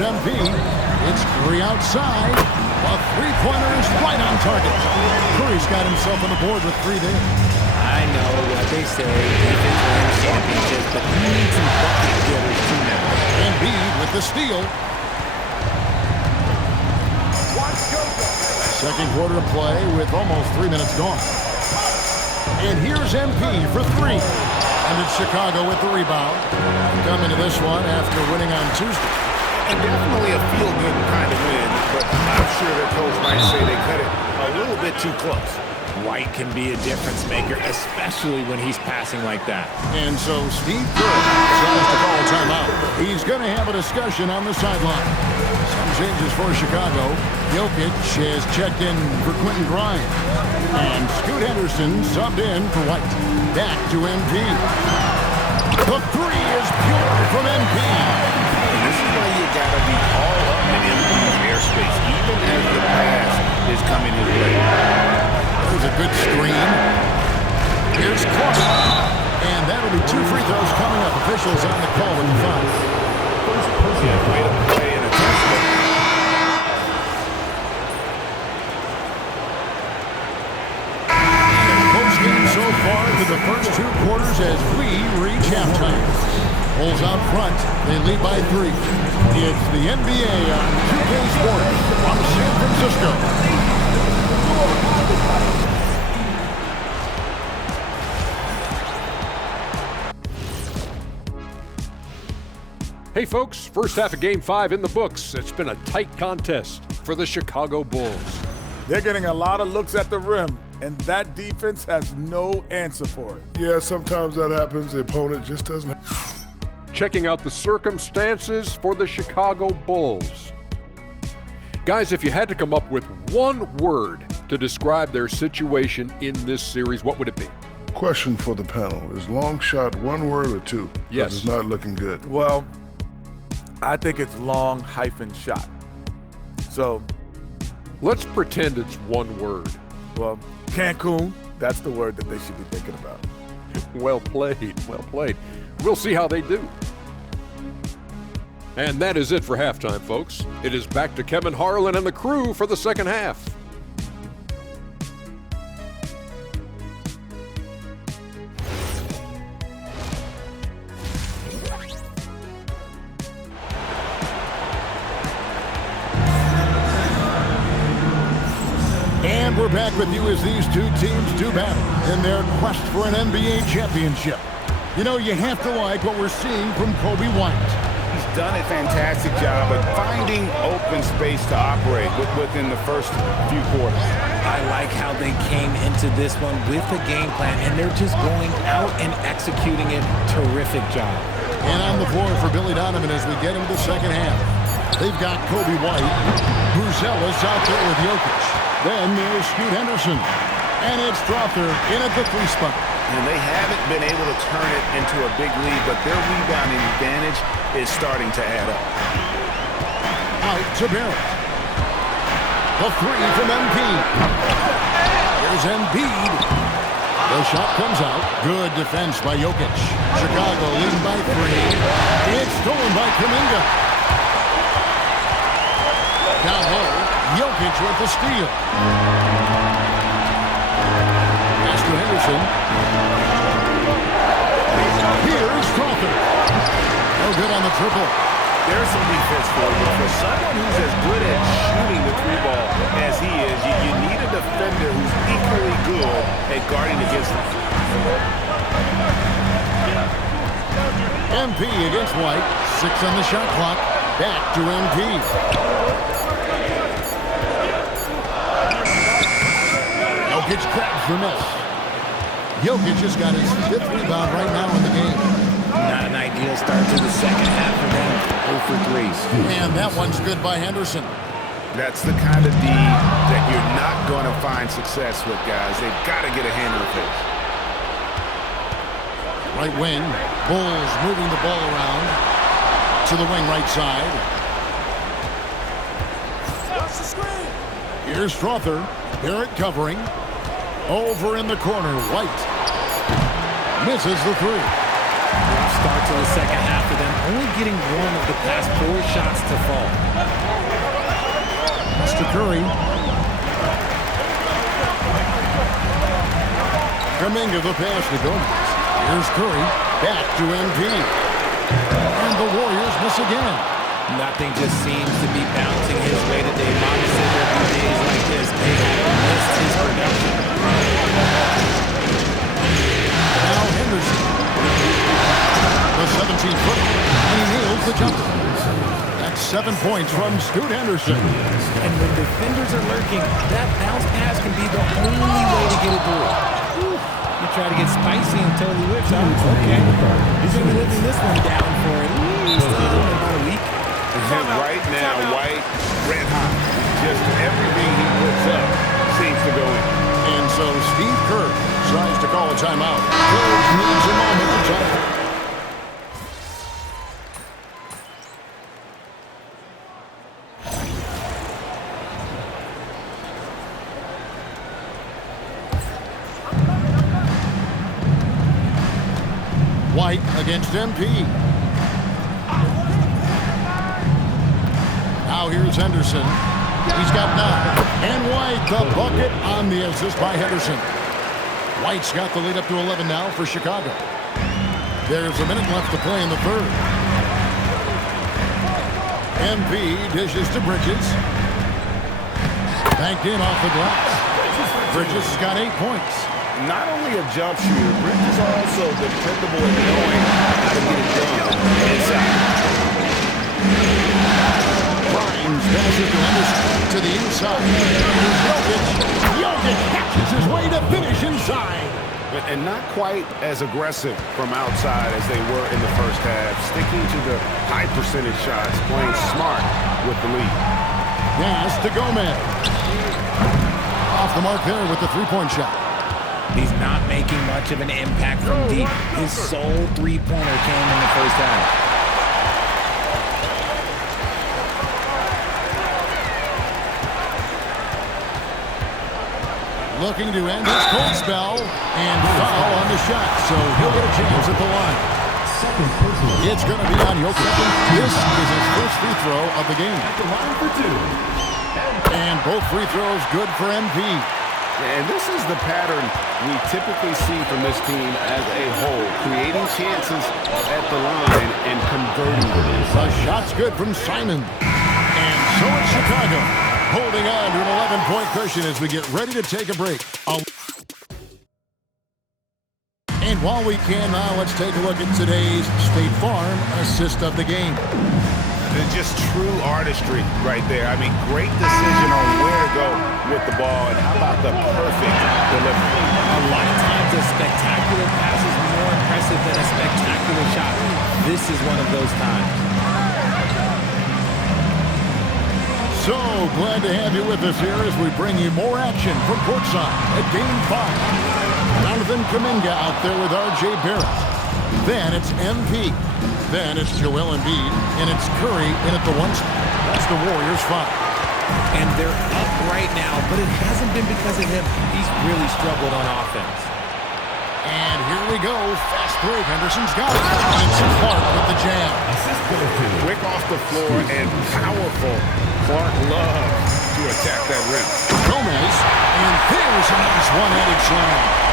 Here's MP. It's Curry outside. A three-pointer is right on target. Curry's got himself on the board with 3 there. I know what they say, defense wins championships, but you need some bucket getters too now. Embiid with the steal. Second quarter of play with almost 3 minutes gone. And here's MP for 3. And it's Chicago with the rebound. Coming to this one after winning on Tuesday. And definitely a feel-good kind of win, but I'm sure their coach might say they cut it a little bit too close. White can be a difference maker, especially when he's passing like that. And so Steve Kerr tries to call a timeout. He's going to have a discussion on the sideline. Some changes for Chicago. Jokic has checked in for Quentin Grimes. And Scoot Henderson subbed in for White. Back to MP. The 3 is pure from MP. This is why you got to be all up in MP's airspace, even as the pass is coming his way. There's a good screen. Here's Clark. And that'll be 2 free throws coming up. Officials on the call with the foul. Yeah, way to play in a touchdown. Close game so far to the first 2 quarters as we reach halftime. Bulls out front. They lead by 3. It's the NBA on 2K Sports from San Francisco. Hey folks, first half of Game 5 in the books. It's been a tight contest for the Chicago Bulls. They're getting a lot of looks at the rim, and that defense has no answer for it. Yeah, sometimes that happens. The opponent just doesn't. Checking out the circumstances for the Chicago Bulls. Guys, if you had to come up with one word to describe their situation in this series, what would it be? Question for the panel. Is long shot one word or 2? Yes. It's not looking good. Well, I think it's long-shot. So, Let's pretend it's one word. well, Cancun, that's the word that they should be thinking about. Well played, well played. We'll see how they do. And that is it for halftime, folks. It is back to Kevin Harlan and the crew for the second half. And we're back with you as these 2 teams do battle in their quest for an NBA championship. You know, you have to like what we're seeing from Coby White. He's done a fantastic job at finding open space to operate within the first few quarters. I like how they came into this one with a game plan, and they're just going out and executing it. Terrific job. And on the floor for Billy Donovan as we get into the second half. They've got Coby White. Bruzelis out there with Jokic. Then there's Scoot Henderson. And it's Strawther in at the 3 spot. And they haven't been able to turn it into a big lead, but their rebounding advantage is starting to add up. Out to Barrett. The 3 from MP. Here's Embiid. The shot comes out. Good defense by Jokic. Chicago leading by 3. It's stolen by Kuminga. Down low, Jokic with the steal. Pass to Henderson. Here's Strawther. No good on the triple. There's some defense for you. For someone who's as good at shooting the 3-ball as he is, you need a defender who's equally good at guarding against him. MP against White. 6 on the shot clock. Back to MP. Jokic grabs the miss. Jokic has got his 5th rebound right now in the game. Not an ideal start to the second half for them. 0 for 3s. And that one's good by Henderson. That's the kind of D that you're not going to find success with, guys. They've got to get a handle of it. Right wing. Bulls moving the ball around to the wing right side. Here's Strawther. Barrett covering. Over in the corner. White misses the 3. Start to the second half after them, only getting one of the past 4 shots to fall. Mr. Curry. Kuminga the pass to Gomez. Here's Curry. Back to MP. And the Warriors miss again. Nothing just seems to be bouncing his way today. Bobby said there'd be days like this. They have missed his production. Now Henderson. The 17-footer. And he nails the jumper. That's 7 points from Scoot Henderson. And when defenders are lurking, that bounce pass can be the only way to get it through. You try to get spicy and totally whips out. Okay. He's going to be living this one down for at least about a week. And right now, White, red hot. Just everything he puts up seems to go in. And so Steve Kerr tries to call a timeout. Coach needs a moment to time. White against MP. Now here's Henderson. He's got 9. And White, the bucket on the assist by Henderson. White's got the lead up to 11 now for Chicago. There's a minute left to play in the third. MP dishes to Bridges. Banked in off the glass. Bridges has got 8 points. Not only a jump shooter, Bridges is also dependable in knowing how to get it done inside. Grimes passes to Henderson to the inside. Jokic catches his way to finish inside. And not quite as aggressive from outside as they were in the first half, sticking to the high percentage shots, playing smart with the lead. Pass to Gomez. Off the mark there with the three-point shot. He's not making much of an impact from deep. His sole three-pointer came in the first half. Looking to end his cold spell and foul on the shot, so he'll get a chance at the line. It's going to be on Jokic. This is his first free throw of the game. And both free throws good for MP. And this is the pattern we typically see from this team as a whole, creating chances at the line and converting them. The shot's good from Simon. And so it's Chicago, holding on to an 11-point cushion as we get ready to take a break. And while we can now, let's take a look at today's State Farm assist of the game. It's just true artistry right there. I mean, great decision on where to go with the ball, and how about the perfect delivery? A lot of times a spectacular pass is more impressive than a spectacular shot. This is one of those times. So glad to have you with us here as we bring you more action from courtside at Game 5. Jonathan Kuminga out there with R.J. Barrett. Then it's MP. Then it's Joel Embiid, and it's Curry in at the 1 spot. That's the Warriors' 5. And they're up right now, but it hasn't been because of him. He's really struggled on offense. And here we go. Fast break. Henderson's got it. And it's Clark with the jam. Quick off the floor and powerful. Clark loves to attack that rim. Gomez, and there's a nice one-handed slam.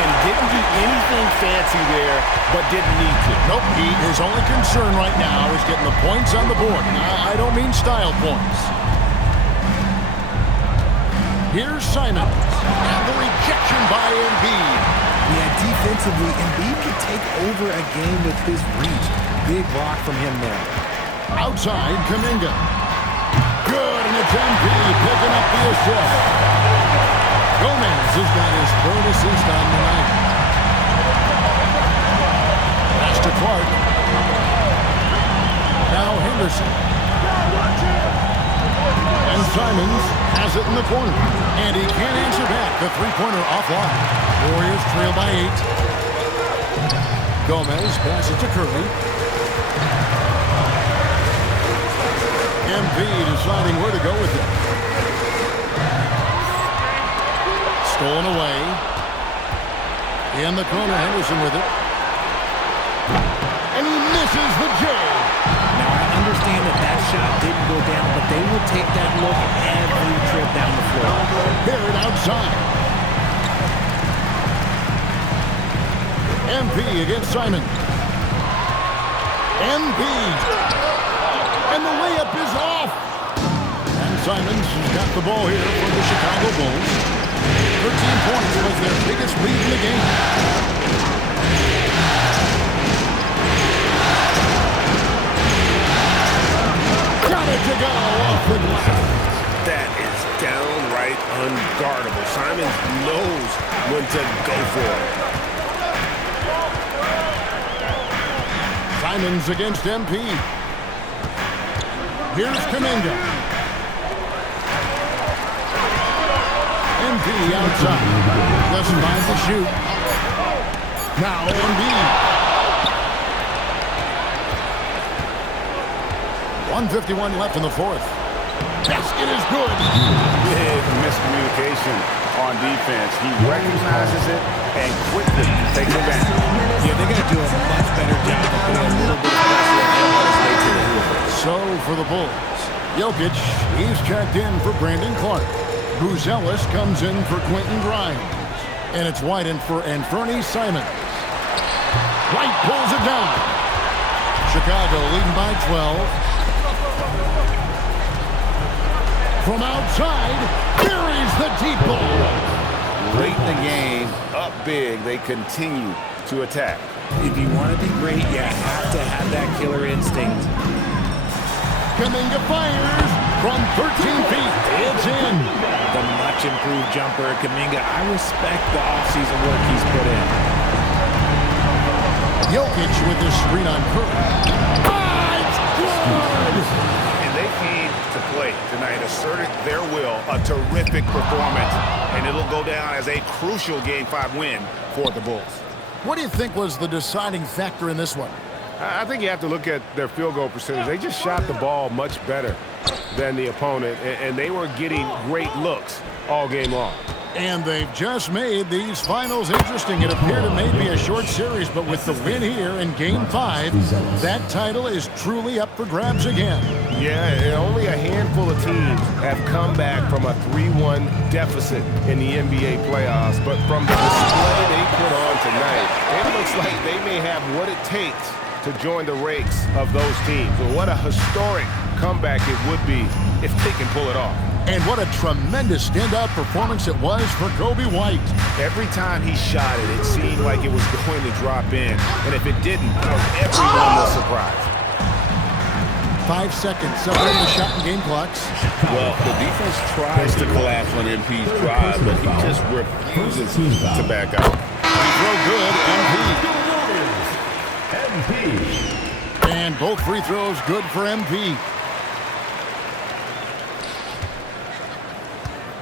And didn't do anything fancy there, but didn't need to. Nope, his only concern right now is getting the points on the board. I don't mean style points. Here's Simon, and the rejection by Embiid. Yeah, defensively, Embiid can take over a game with his reach. Big block from him there. Outside, Kuminga. Good, and it's Embiid picking up the assist. Gomez has got his third assist on the night. Pass to Clark. Now Henderson. And Simons has it in the corner. And he can't answer back. The three-pointer offline. Warriors trail by 8. Gomez passes to Curry. MP deciding where to go with it. Stolen away. In the corner, Henderson with it. And he misses the J. Now, I understand that shot didn't go down, but they will take that look every trip down the floor. Barrett outside. MP against Simon. MP. And the layup is off. And Simons has got the ball here for the Chicago Bulls. 13 points was their biggest lead in the game. Got it to go off the glass. That is downright unguardable. Simons knows when to go for it. Simons against MP. Here's Kuminga. MP outside. Doesn't mind the shoot. Now Embiid. 1:51 left in the fourth. Basket is good. Big miscommunication on defense. He recognizes it and quickly takes it back. Yeah, they're going to do a much better job of putting a little bit of pressure on his way to the hoop. So for the Bulls, Jokic, he's checked in for Brandon Clark. Buzelis comes in for Quentin Grimes. And it's White in for Anfernee Simons. White pulls it down. Chicago leading by 12. From outside, buries the deep ball. Late in the game, up big, they continue to attack. If you want to be great, you have to have that killer instinct. Kuminga fires from 13 feet. It's in. The much improved jumper, Kuminga. I respect the offseason work he's put in. Jokic with the screen on Curry. It's good. And they came to play tonight, asserted their will, a terrific performance, and it'll go down as a crucial Game 5 win for the Bulls. What do you think was the deciding factor in this one? I think you have to look at their field goal percentage. They just shot the ball much better than the opponent, and they were getting great looks all game long. And they've just made these finals interesting. It appeared it may be a short series, but with the win here in Game 5, that title is truly up for grabs again. Yeah, only a handful of teams have come back from a 3-1 deficit in the NBA playoffs, but from the display they put on tonight, it looks like they may have what it takes to join the ranks of those teams. And what a historic comeback it would be if they can pull it off. And what a tremendous standout performance it was for Coby White. Every time he shot it, it seemed like it was going to drop in. And if it didn't, everyone was surprised. 5 seconds separating the shot and game clocks. Well, the defense tries to collapse on MP's drive, but he just refuses to back out. Free throw good, MP. And both free throws good for MP.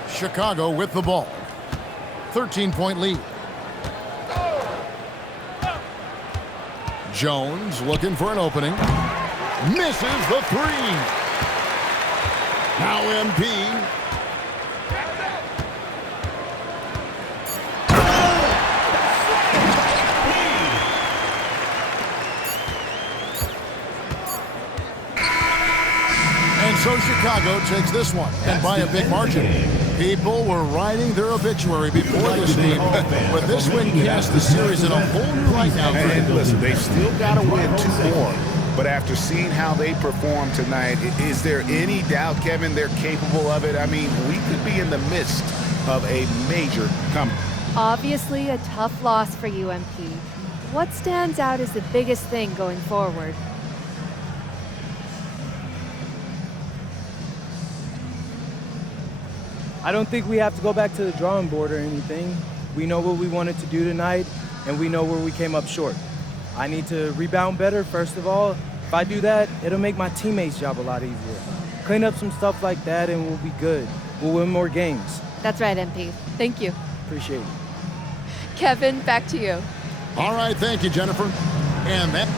Chicago with the ball. 13-point lead. Jones looking for an opening. Misses the three. Now MP. And so Chicago takes this one, and by a big margin. People were writing their obituary before this game, but this win cast the series in a whole new light now. And listen, they've still got to win 2 more. But after seeing how they performed tonight, is there any doubt, Kevin, they're capable of it? I mean, we could be in the midst of a major comeback. Obviously a tough loss for UMP. What stands out as the biggest thing going forward? I don't think we have to go back to the drawing board or anything. We know what we wanted to do tonight, and we know where we came up short. I need to rebound better, first of all. If I do that, it'll make my teammates' job a lot easier. Clean up some stuff like that, and we'll be good. We'll win more games. That's right, MP. Thank you. Appreciate it. Kevin, back to you. All right, thank you, Jennifer. And that